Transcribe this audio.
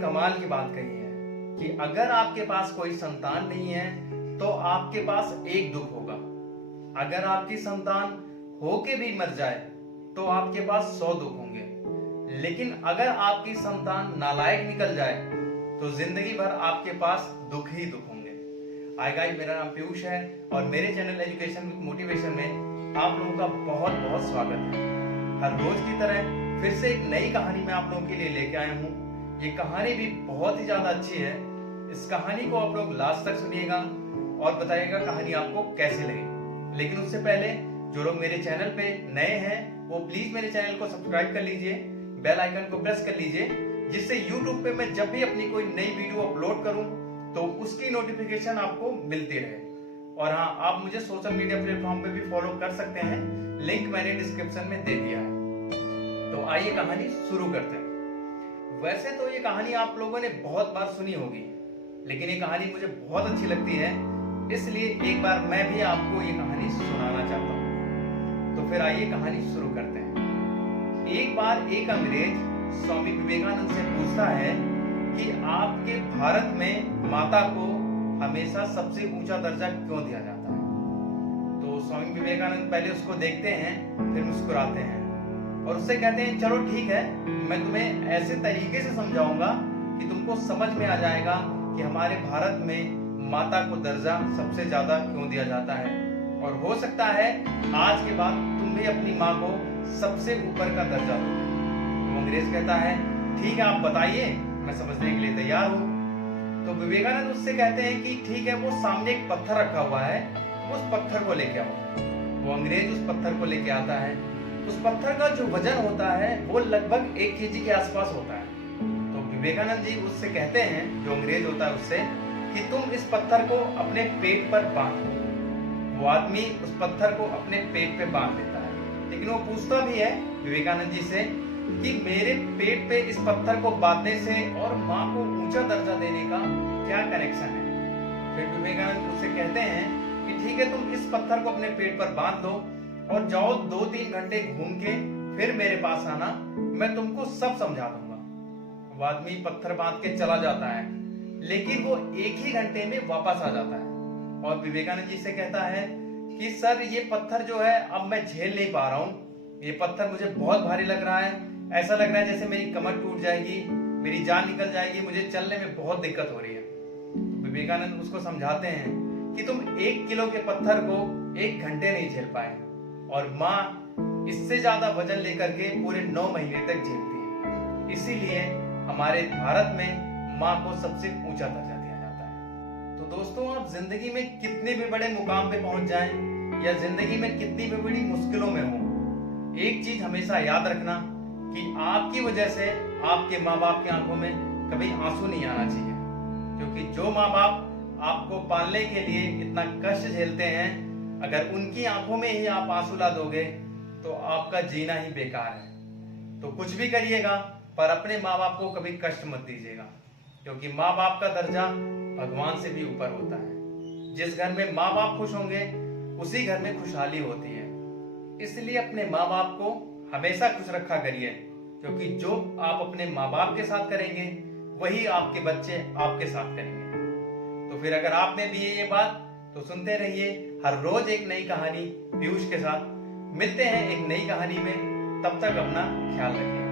कमाल की बात कही है कि अगर आपके पास कोई संतान नहीं है तो आपके पास एक दुख होगा। अगर आपकी संतान होके भी मर जाए तो आपके पास 100 दुख होंगे। लेकिन अगर आपकी संतान नालायक निकल जाए तो जिंदगी भर आपके पास दुख ही दुख होंगे। हाय गाइस, मेरा नाम पीयूष है और मेरे चैनल एजुकेशन विद मोटिवेशन में आप लोगों का बहुत बहुत स्वागत है। हर रोज की तरह फिर से एक नई कहानी मैं आप लोगों के लिए लेके आया हूँ। ये कहानी भी बहुत ही ज्यादा अच्छी है। इस कहानी को आप लोग लास्ट तक सुनिएगा और बताइएगा कहानी आपको कैसे लगी। लेकिन उससे पहले जो लोग मेरे चैनल पे नए हैं वो प्लीज मेरे चैनल को सब्सक्राइब कर लीजिए, बेल आइकन को प्रेस कर लीजिए, जिससे यूट्यूब पे मैं जब भी अपनी कोई नई वीडियो अपलोड करूं तो उसकी नोटिफिकेशन आपको मिलती रहे। और हाँ, आप मुझे सोशल मीडिया प्लेटफॉर्म पे भी फॉलो कर सकते हैं, लिंक मैंने डिस्क्रिप्शन में दे दिया है। तो आइए कहानी शुरू करते हैं। वैसे तो ये कहानी आप लोगों ने बहुत बार सुनी होगी, लेकिन ये कहानी मुझे बहुत अच्छी लगती है, इसलिए एक बार मैं भी आपको ये कहानी सुनाना चाहता हूँ। तो फिर आइए कहानी शुरू करते हैं। एक बार एक अंग्रेज स्वामी विवेकानंद से पूछता है कि आपके भारत में माता को हमेशा सबसे ऊंचा दर्जा क्यों दिया जाता है। तो स्वामी विवेकानंद पहले उसको देखते हैं, फिर मुस्कुराते हैं और उससे कहते हैं, चलो ठीक है, मैं तुम्हें ऐसे तरीके से समझाऊंगा कि तुमको समझ में आ जाएगा कि हमारे भारत में माता को दर्जा सबसे ज्यादा क्यों दिया जाता है, और हो सकता है आज के बाद तुम भी अपनी माँ को सबसे ऊपर का दर्जा दोगे। तो अंग्रेज कहता है, ठीक है, आप बताइए, मैं समझने के लिए तैयार हूँ। तो विवेकानंद उससे कहते हैं कि ठीक है, वो सामने एक पत्थर रखा हुआ है, उस पत्थर को लेके आओ। वो अंग्रेज उस पत्थर को लेके आता है। उस पत्थर का जो वजन होता है वो लगभग 1 केजी के आसपास होता है। तो विवेकानंद जी उससे कहते हैं, जो अंग्रेज होता है उससे, कि तुम इस पत्थर को अपने पेट पर बांध दो। वो आदमी उस पत्थर को अपने पेट पे बांध देता है, लेकिन वो पूछता भी है विवेकानंद जी से कि मेरे पेट पे इस पत्थर को बांधने से और माँ को ऊंचा दर्जा देने का क्या कनेक्शन है। फिर विवेकानंद उससे कहते हैं कि ठीक है, तुम इस पत्थर को अपने पेट पर बांध दो और जाओ 2-3 घंटे घूम के फिर मेरे पास आना, मैं तुमको सब समझा दूंगा। वो आदमी पत्थर बांध के चला जाता है, लेकिन वो 1 ही घंटे में वापस आ जाता है और विवेकानंद जी से कहता है कि सर, ये पत्थर जो है अब मैं झेल नहीं पा रहा हूँ, ये पत्थर मुझे बहुत भारी लग रहा है, ऐसा लग रहा है जैसे मेरी कमर टूट जाएगी, मेरी जान निकल जाएगी, मुझे चलने में बहुत दिक्कत हो रही है। तो विवेकानंद उसको समझाते हैं कि तुम 1 किलो के पत्थर को 1 घंटे नहीं झेल पाए, और माँ इससे ज्यादा वजन लेकर के पूरे 9 महीने तक झेलती है। इसीलिए हमारे भारत में माँ को सबसे ऊंचा दर्जा दिया जाता है। तो दोस्तों, आप जिंदगी में कितने भी बड़े मुकाम पे पहुंच जाएं या जिंदगी में कितनी भी बड़ी मुश्किलों में हो, एक चीज हमेशा याद रखना कि आपकी वजह से आपके माँ बाप की आंखों में कभी आंसू नहीं आना चाहिए। क्योंकि जो माँ बाप आपको पालने के लिए इतना कष्ट झेलते हैं, अगर उनकी आंखों में ही आप आंसू ला दोगे तो आपका जीना ही बेकार है। तो कुछ भी करिएगा पर अपने माँ बाप को कभी कष्ट मत दीजिएगा, क्योंकि माँ बाप का दर्जा भगवान से भी ऊपर होता है। जिस घर में माँ बाप खुश होंगे उसी घर में खुशहाली होती है। इसलिए अपने माँ बाप को हमेशा खुश रखा करिए, क्योंकि जो आप अपने माँ बाप के साथ करेंगे वही आपके बच्चे आपके साथ करेंगे। तो फिर अगर आप में भी ये बात, तो सुनते रहिए हर रोज एक नई कहानी पीयूष के साथ। मिलते हैं एक नई कहानी में, तब तक अपना ख्याल रखिए।